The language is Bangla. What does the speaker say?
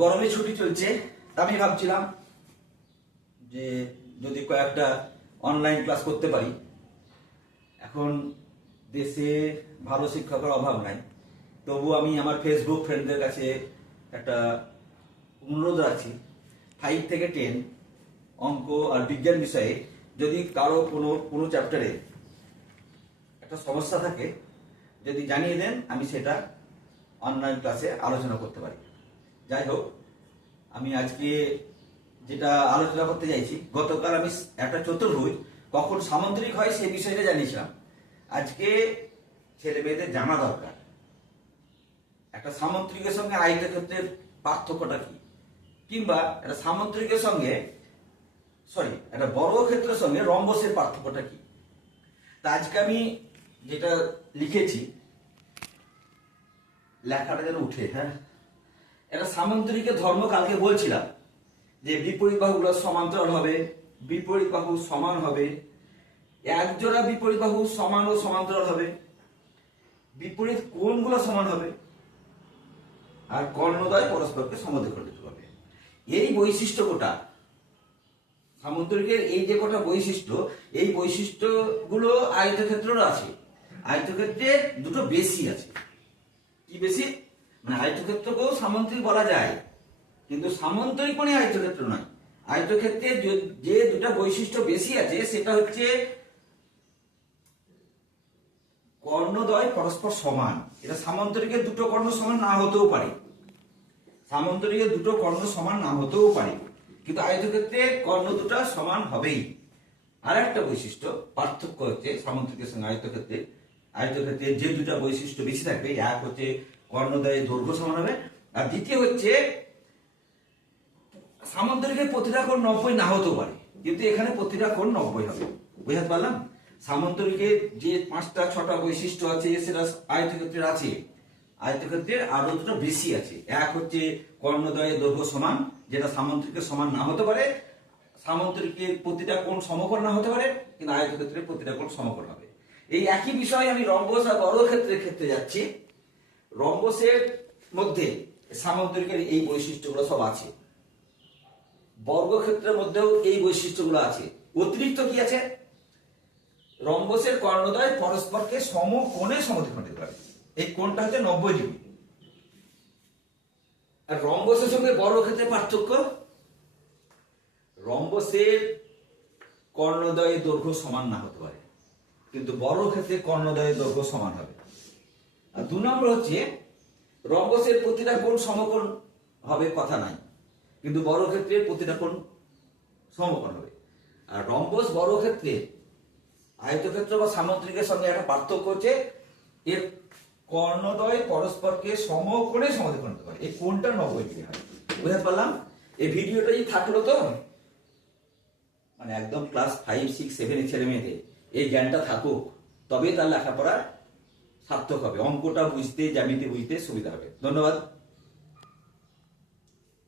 গরমে ছুটি চলছে আমি ভাবছিলাম যে যদি কয়েকটা অনলাইন ক্লাস করতে পারি। এখন দেশে ভালো শিক্ষকের অভাব নাই। তবু আমি আমার ফেসবুক ফ্রেন্ডদের কাছে একটা অনুরোধ রাখছি ফাইভ থেকে টেন অঙ্ক আর বিজ্ঞান বিষয়ে যদি কারও কোনো কোনো চ্যাপ্টারে একটা সমস্যা থাকে, যদি জানিয়ে দেন, আমি সেটা অনলাইন ক্লাসে আলোচনা করতে পারি। যাই হোক, আমি আজকে যেটা আলোচনা করতে চাইছি, গতকাল আমি একটা চতুর্ভুজ, কখন সামুদ্রিক হয় সেই বিষয়টা জানিয়েছিলাম। আজকে ছেলে মেয়েদের জানা দরকার। একটা সামুদ্রিকের সঙ্গে আয়তক্ষেত্রের পার্থক্যটা কি? কিংবা একটা সামুদ্রিকের সঙ্গে সরি একটা বর্গক্ষেত্রের সঙ্গে রম্বসের পার্থক্যটা কি? তা আজকে আমি যেটা লিখেছি, লেখাটা যেন উঠে হ্যাঁ? একটা সামুদ্রিকের ধর্ম কালকে বলছিলাম যে বিপরীত বাহুগুলো সমান্তরাল হবে, বিপরীত বাহু সমান হবে, একজোড়া বিপরীত বাহু সমান ও সমান্তরাল হবে, বিপরীত কোণগুলো সমান হবে, আর কর্ণদয় পরস্পরকে সমদ্বিখণ্ডিত হবে। এই বৈশিষ্ট্য কোটা সামুদ্রিকের এই যে কটা বৈশিষ্ট্য, এই বৈশিষ্ট্যগুলো আয়তক্ষেত্রেরও আছে। আয়তক্ষেত্রে দুটো বেশি আছে। কি বেশি? মানে আয়তক্ষেত্রকেও সামুদ্রিক বলা যায়। কিন্তু সামন্তরিক মানে আয়তক্ষেত্র নয়। আয়তক্ষেত্রে যে- দুটা বৈশিষ্ট্য বেশি আছে, সেটা হচ্ছে কর্ণদ্বয় পরস্পর সমান। এটা সামন্তরিকের দুটো কর্ণ সমান না হতেও পারে। সামন্তরিকের দুটো কর্ণ সমান না হতেও পারে। কিন্তু আয়তক্ষেত্রে কর্ণ দুটো সমান হবেই। আর একটা বৈশিষ্ট্য, পার্থক্য হচ্ছে সামন্তরিকের সঙ্গে আয়তক্ষেত্রে। আয়তক্ষেত্রে যে দুটা বৈশিষ্ট্য বেশি থাকবে, এক হচ্ছে কর্ণদ্বয়ের দৈর্ঘ্য সমান হবে। আর দ্বিতীয় হচ্ছে, সামুদ্রিকের প্রতিটা কোণ নব্বই না হতেও পারে, কিন্তু এখানে প্রতিটা কোণ নব্বই হবে। বুঝতে পারলাম? সামন্তরিকের যে পাঁচটা, ছটা বৈশিষ্ট্য আছে, সেটা আয়তক্ষেত্রের আছে। আয়তক্ষেত্রের আরও দুটো বেশি আছে। এক হচ্ছে কর্ণদয়ের দৈর্ঘ্য সমান, যেটা সামন্তরিকের সমান না হতে পারে। সামন্তরিকের প্রতিটা কোণ সমকোণ না হতে পারে, কিন্তু আয়তক্ষেত্রের প্রতিটা কোণ সমকোণ হবে। এই একই বিষয় আমি রম্বস আর বর্গক্ষেত্রের ক্ষেত্রে যাচ্ছি। রম্বসের মধ্যে সামন্তরিকের এই বৈশিষ্ট্যগুলো সব আছে। বর্গক্ষেত্রের মধ্যেও এই বৈশিষ্ট্যগুলো আছে। অতিরিক্ত কি আছে? রম্বসের কর্ণদ্বয় পরস্পরকে সম কোণে সমদ্বিখণ্ডিত করে এই কোণটা হচ্ছে নব্বই ডিগ্রি। আর রম্বসের সঙ্গে বর্গক্ষেত্রের পার্থক্য? রম্বসের কর্ণদ্বয়ের দৈর্ঘ্য সমান না হতে পারে। কিন্তু বর্গক্ষেত্রে কর্ণদ্বয়ের দৈর্ঘ্য সমান হবে। দু নম্বর হচ্ছে রম্বসের প্রতিটা কোণ সমকোণ হবে, কথা নাই। কিন্তু বর্গক্ষেত্রে প্রতিটা কোণ সমকোণ হবে। আর রম্বস বর্গক্ষেত্রে আয়তক্ষেত্র বা সামুদ্রিকের সঙ্গে একটা পার্থক্য হচ্ছে, এর কর্ণদ্বয় পরস্পরকে সমাধিকরণ করে। এই কোণটা নব্বই ডিগ্রি হয়। বুঝতে পারলাম? এই ভিডিওটা যদি থাকল তো মানে একদম ক্লাস ফাইভ সিক্স সেভেনের ছেলে মেয়েদের এই জ্ঞানটা থাকুক, তবেই তার লেখাপড়া সার্থক হবে। অঙ্কটা বুঝতে জ্যামিতি বুঝতে সুবিধা হবে। ধন্যবাদ।